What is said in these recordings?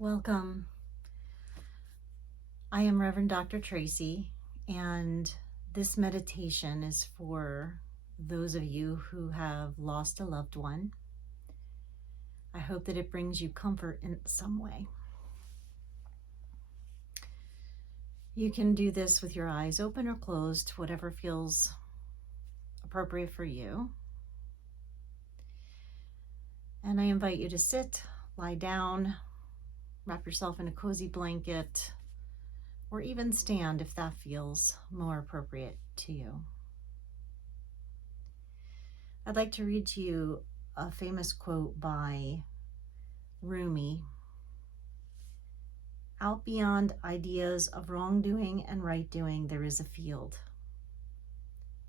Welcome. I am Reverend Dr. Tracey, and this meditation is for those of you who have lost a loved one. I hope that it brings you comfort in some way. You can do this with your eyes open or closed, whatever feels appropriate for you. And I invite you to sit, lie down, wrap yourself in a cozy blanket, or even stand if that feels more appropriate to you. I'd like to read to you a famous quote by Rumi. Out beyond ideas of wrongdoing and rightdoing, there is a field.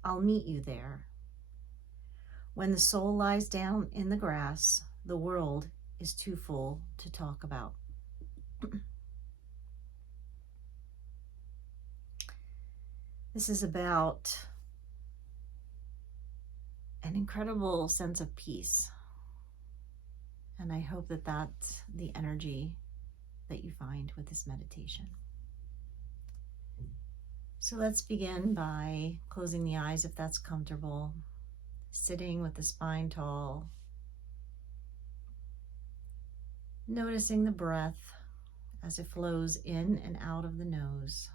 I'll meet you there. When the soul lies down in the grass, the world is too full to talk about. This is about an incredible sense of peace. And I hope that that's the energy that you find with this meditation. So let's begin by closing the eyes if that's comfortable, sitting with the spine tall, noticing the breath as it flows in and out of the nose.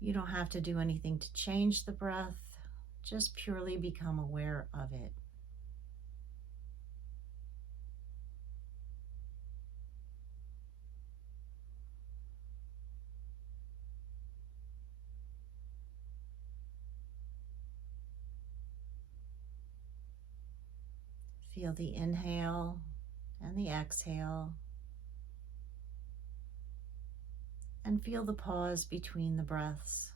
You don't have to do anything to change the breath, just purely become aware of it. Feel the inhale and the exhale, and feel the pause between the breaths.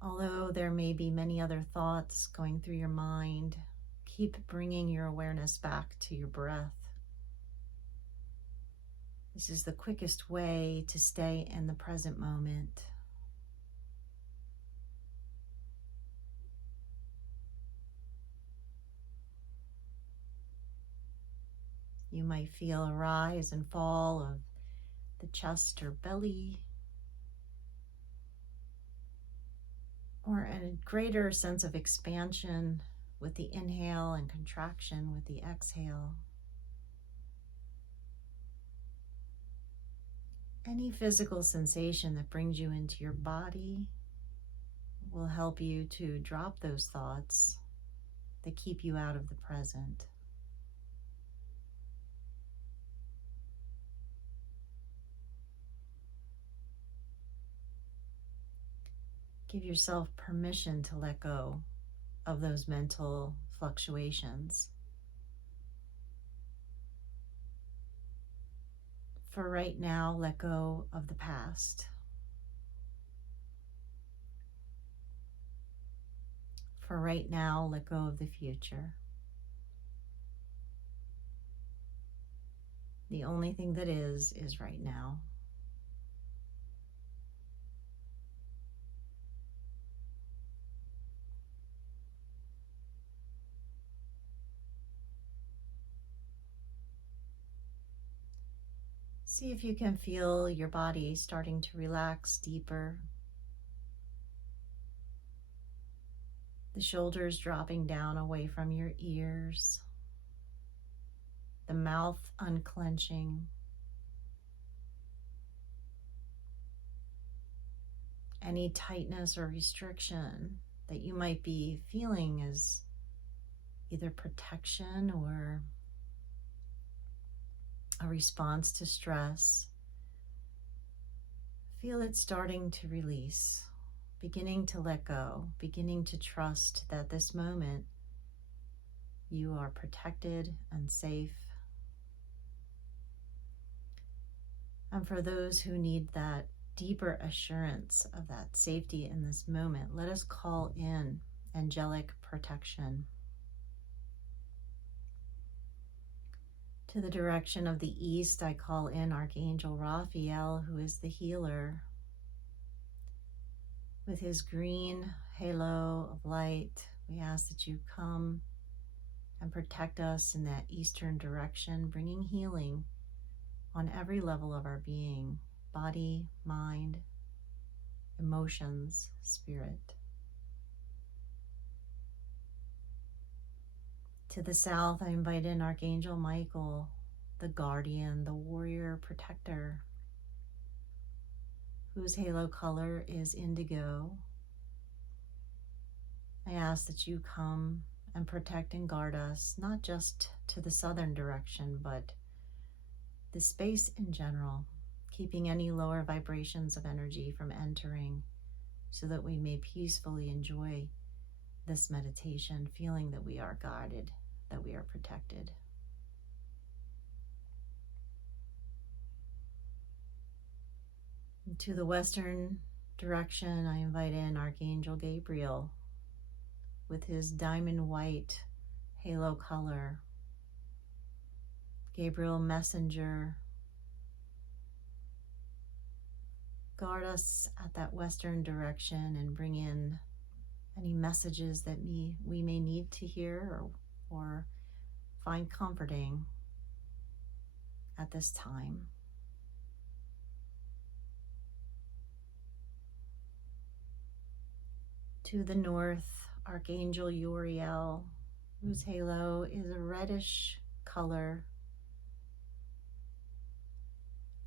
Although there may be many other thoughts going through your mind, keep bringing your awareness back to your breath. This is the quickest way to stay in the present moment. You might feel a rise and fall of the chest or belly, or a greater sense of expansion with the inhale and contraction with the exhale. Any physical sensation that brings you into your body will help you to drop those thoughts that keep you out of the present. Give yourself permission to let go of those mental fluctuations. For right now, let go of the past. For right now, let go of the future. The only thing that is right now. See if you can feel your body starting to relax deeper. The shoulders dropping down away from your ears. The mouth unclenching. Any tightness or restriction that you might be feeling as either protection or a response to stress. Feel it starting to release, beginning to let go, beginning to trust that this moment you are protected and safe. And for those who need that deeper assurance of that safety in this moment, let us call in angelic protection. To the direction of the east, I call in Archangel Raphael, who is the healer. With his green halo of light, we ask that you come and protect us in that eastern direction, bringing healing on every level of our being, body, mind, emotions, spirit. To the south, I invite in Archangel Michael, the guardian, the warrior protector, whose halo color is indigo. I ask that you come and protect and guard us, not just to the southern direction, but the space in general, keeping any lower vibrations of energy from entering so that we may peacefully enjoy this meditation, feeling that we are guarded, that we are protected. And to the western direction, I invite in Archangel Gabriel with his diamond white halo color. Gabriel, messenger, guard us at that western direction and bring in any messages that we may need to hear or find comforting at this time. To the north, Archangel Uriel, whose halo is a reddish color.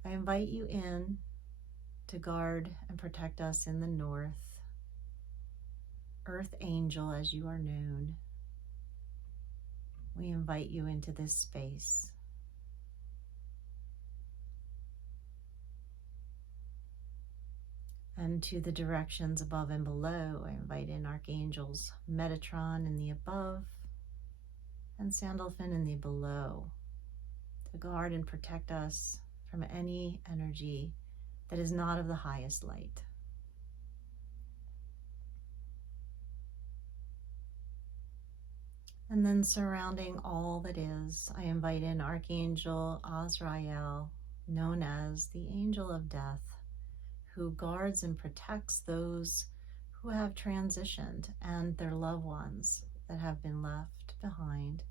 I invite you in to guard and protect us in the north. Earth Angel, as you are known, we invite you into this space. And to the directions above and below, I invite in Archangels Metatron in the above and Sandalphon in the below to guard and protect us from any energy that is not of the highest light. And then surrounding all that is, I invite in Archangel Azrael, known as the Angel of Death, who guards and protects those who have transitioned and their loved ones that have been left behind.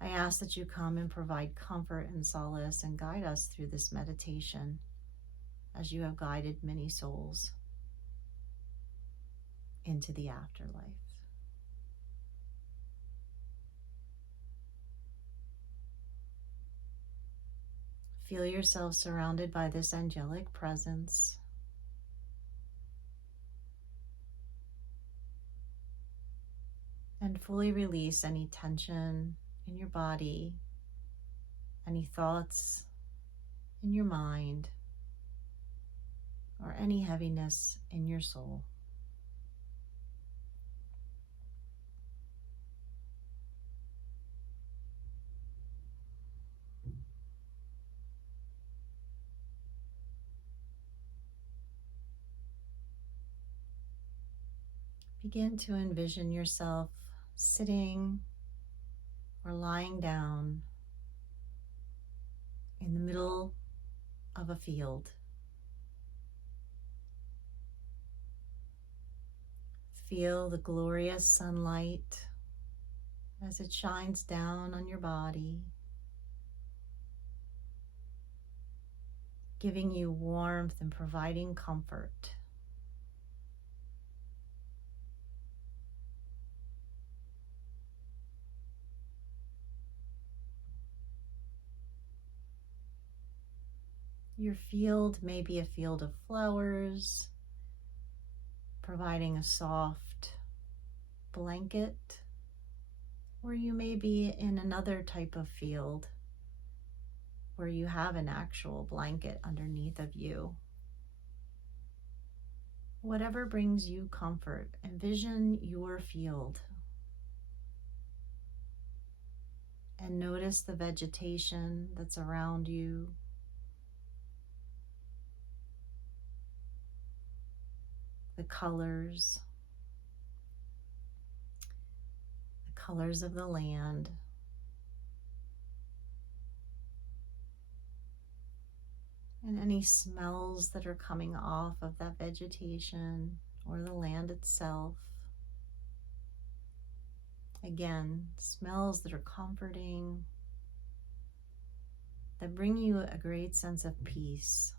I ask that you come and provide comfort and solace and guide us through this meditation as you have guided many souls into the afterlife. Feel yourself surrounded by this angelic presence. And fully release any tension in your body, any thoughts in your mind, or any heaviness in your soul. Begin to envision yourself sitting or lying down in the middle of a field. Feel the glorious sunlight as it shines down on your body, giving you warmth and providing comfort. Your field may be a field of flowers, providing a soft blanket, or you may be in another type of field where you have an actual blanket underneath of you. Whatever brings you comfort, envision your field and notice the vegetation that's around you. The colors of the land. and any smells that are coming off of that vegetation or the land itself. Again, smells that are comforting, that bring you a great sense of peace.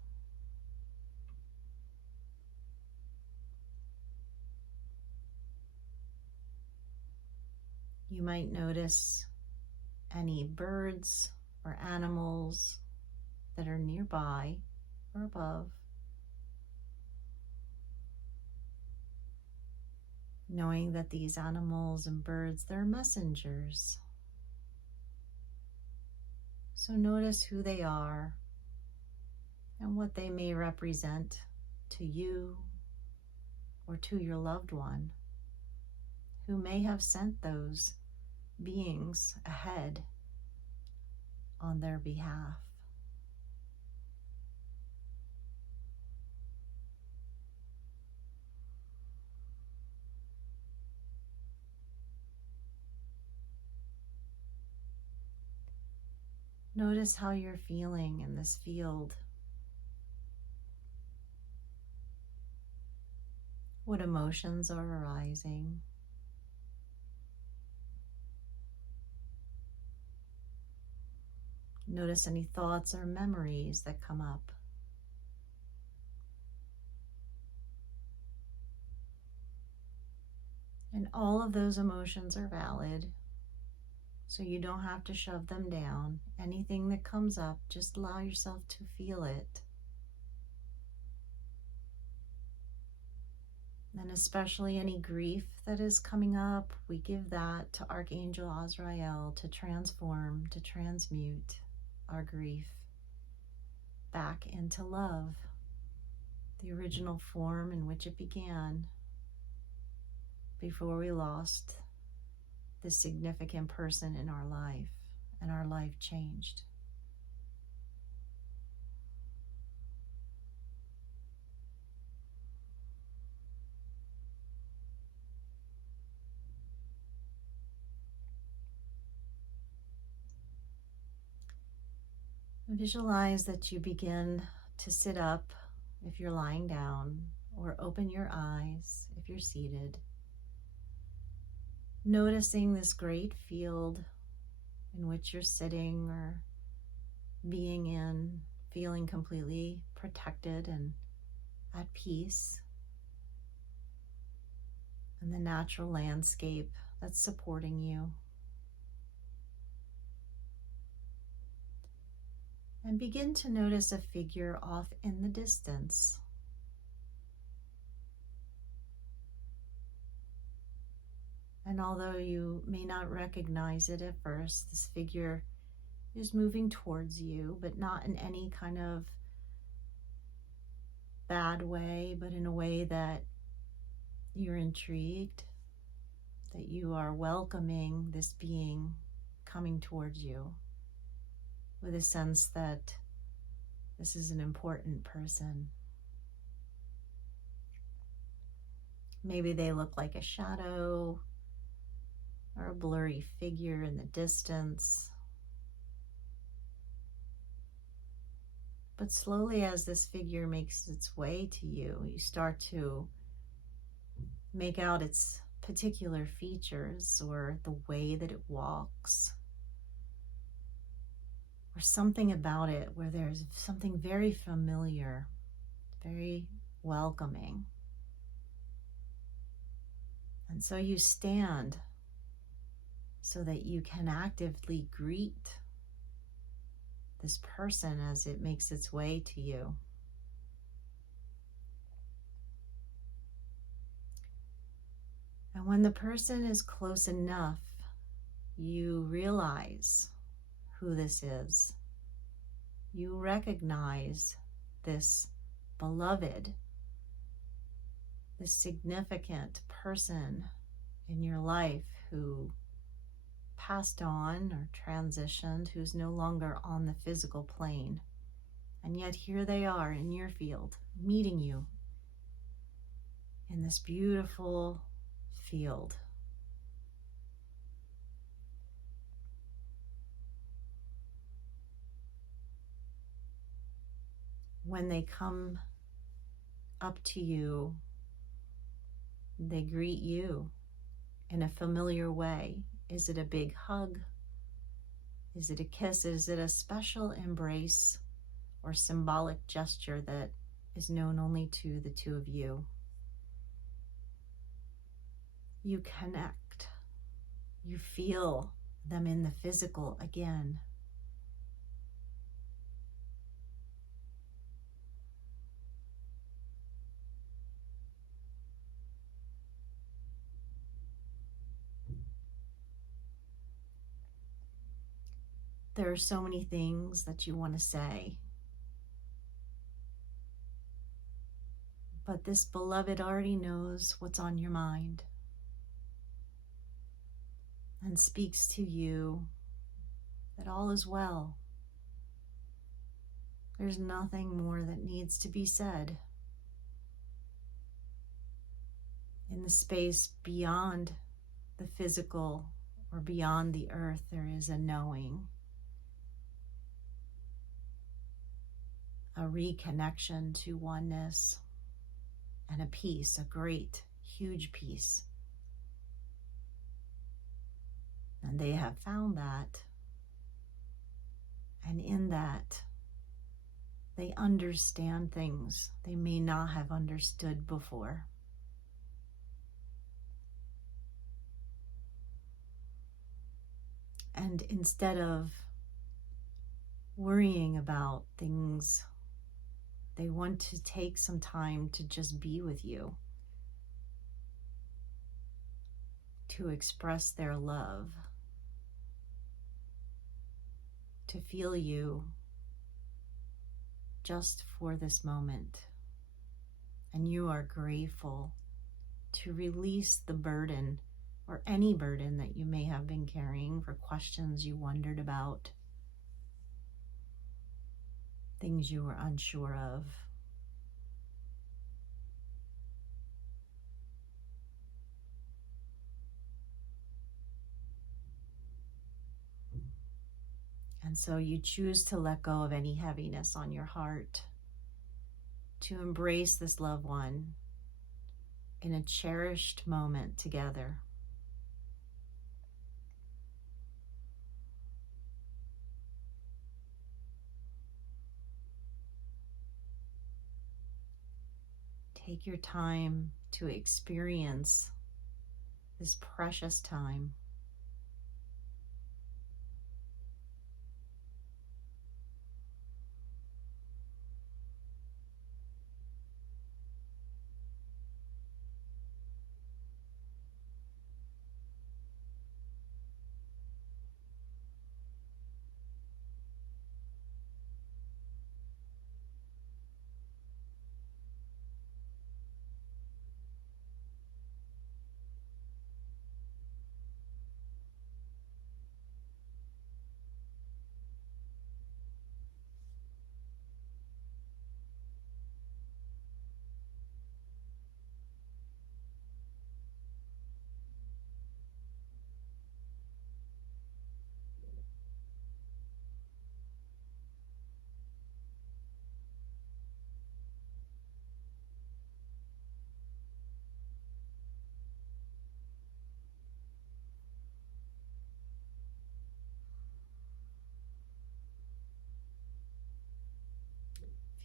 You might notice any birds or animals that are nearby or above, knowing that these animals and birds, they're messengers. So notice who they are and what they may represent to you or to your loved one who may have sent those beings ahead on their behalf. Notice how you're feeling in this field. What emotions are arising? Notice any thoughts or memories that come up. And all of those emotions are valid, so you don't have to shove them down. Anything that comes up, just allow yourself to feel it. And especially any grief that is coming up, we give that to Archangel Azrael to transform, to transmute our grief back into love, the original form in which it began before we lost this significant person in our life and our life changed. Visualize that you begin to sit up if you're lying down, or open your eyes if you're seated, noticing this great field in which you're sitting or being in, feeling completely protected and at peace, and the natural landscape that's supporting you. And begin to notice a figure off in the distance. And although you may not recognize it at first, this figure is moving towards you, but not in any kind of bad way, but in a way that you're intrigued, that you are welcoming this being coming towards you with a sense that this is an important person. Maybe they look like a shadow or a blurry figure in the distance. But slowly, as this figure makes its way to you, you start to make out its particular features or the way that it walks, or something about it where there's something very familiar, very welcoming. And so you stand so that you can actively greet this person as it makes its way to you. And when the person is close enough, you realize who this is. You recognize this beloved, this significant person in your life who passed on or transitioned, who's no longer on the physical plane. And yet here they are in your field, meeting you in this beautiful field. when they come up to you, they greet you in a familiar way. Is it a big hug? Is it a kiss? Is it a special embrace or symbolic gesture that is known only to the two of you? You connect. You feel them in the physical again. There are so many things that you want to say, but this beloved already knows what's on your mind and speaks to you that all is well. There's nothing more that needs to be said. In the space beyond the physical or beyond the earth, there is a knowing, a reconnection to oneness, and a peace, a great, huge peace. And they have found that. And in that, they understand things they may not have understood before. And instead of worrying about things, they want to take some time to just be with you, to express their love, to feel you just for this moment. And you are grateful to release the burden or any burden that you may have been carrying for questions you wondered about, things you were unsure of. And so you choose to let go of any heaviness on your heart, to embrace this loved one in a cherished moment together. Take your time to experience this precious time.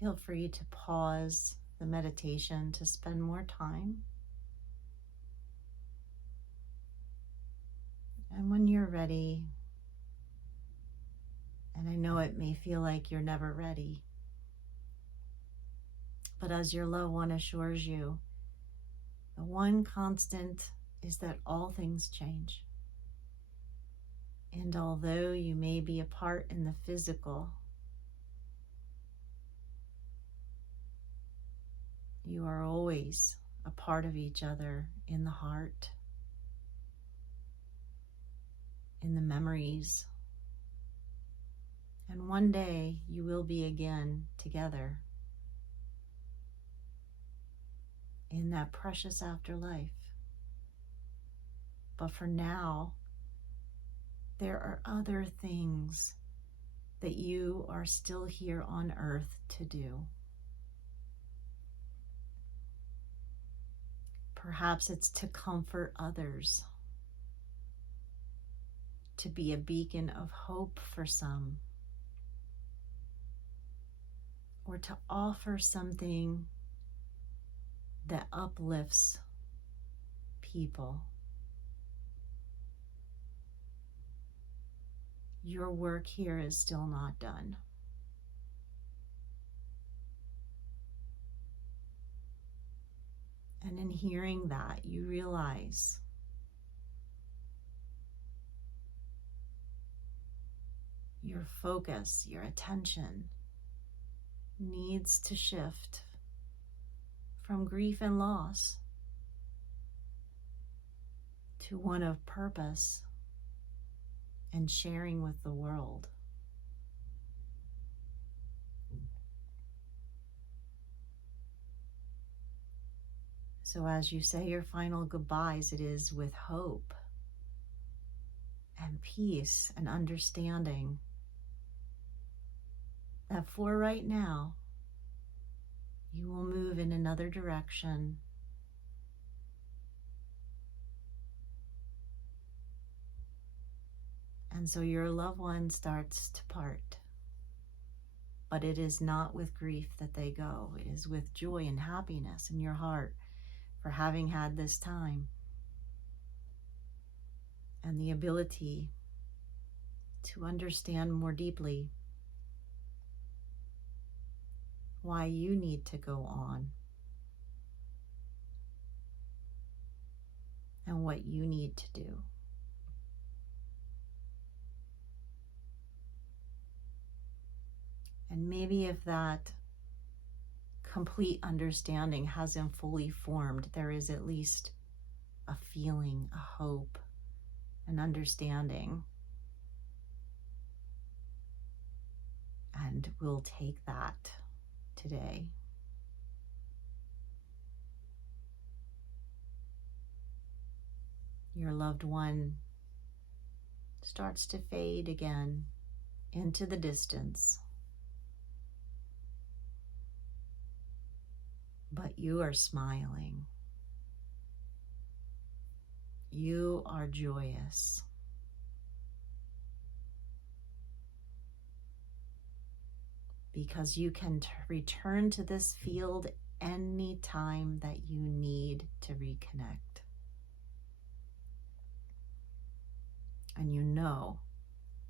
Feel free to pause the meditation to spend more time. And when you're ready, and I know it may feel like you're never ready, but as your loved one assures you, the one constant is that all things change. And although you may be apart in the physical, you are always a part of each other in the heart, in the memories. And one day you will be again together in that precious afterlife. But for now, there are other things that you are still here on earth to do. Perhaps it's to comfort others, to be a beacon of hope for some, or to offer something that uplifts people. Your work here is still not done. And in hearing that, you realize your focus, your attention needs to shift from grief and loss to one of purpose and sharing with the world. So as you say your final goodbyes, it is with hope and peace and understanding that for right now, you will move in another direction. And so your loved one starts to part. But it is not with grief that they go. It is with joy and happiness in your heart for having had this time and the ability to understand more deeply why you need to go on and what you need to do. And maybe if that complete understanding hasn't fully formed, there is at least a feeling, a hope, an understanding. And we'll take that today. Your loved one starts to fade again into the distance. But you are smiling. You are joyous. Because you can return to this field any time that you need to reconnect. And you know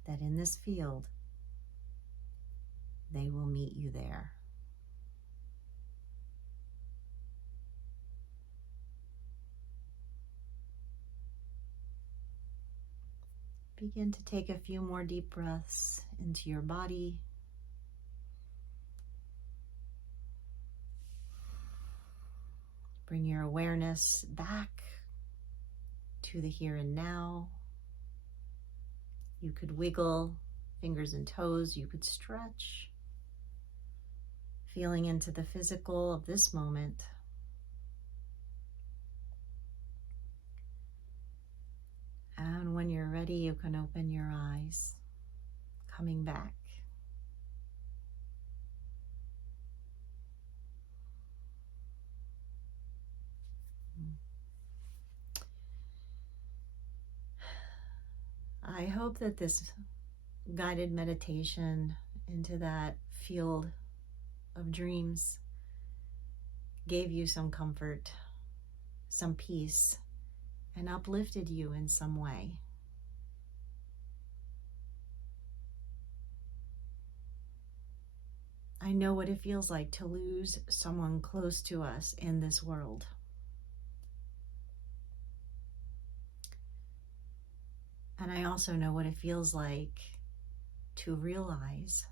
that in this field, they will meet you there. Begin to take a few more deep breaths into your body. Bring your awareness back to the here and now. You could wiggle fingers and toes. You could stretch, feeling into the physical of this moment. And when you're ready, you can open your eyes, coming back. I hope that this guided meditation into that field of dreams gave you some comfort, some peace, and uplifted you in some way. I know what it feels like to lose someone close to us in this world. And I also know what it feels like to realize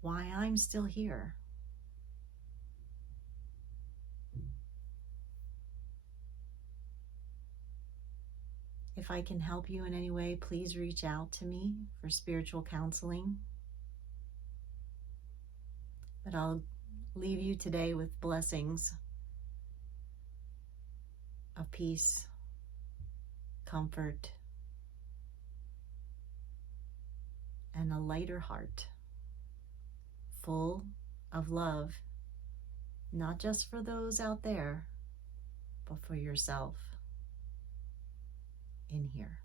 why I'm still here. If I can help you in any way, please reach out to me for spiritual counseling. But I'll leave you today with blessings of peace, comfort, and a lighter heart, full of love, not just for those out there, but for yourself in here.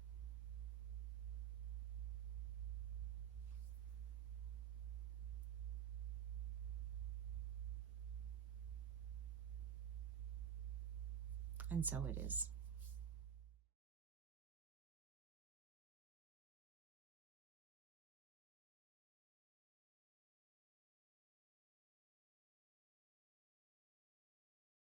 And so it is.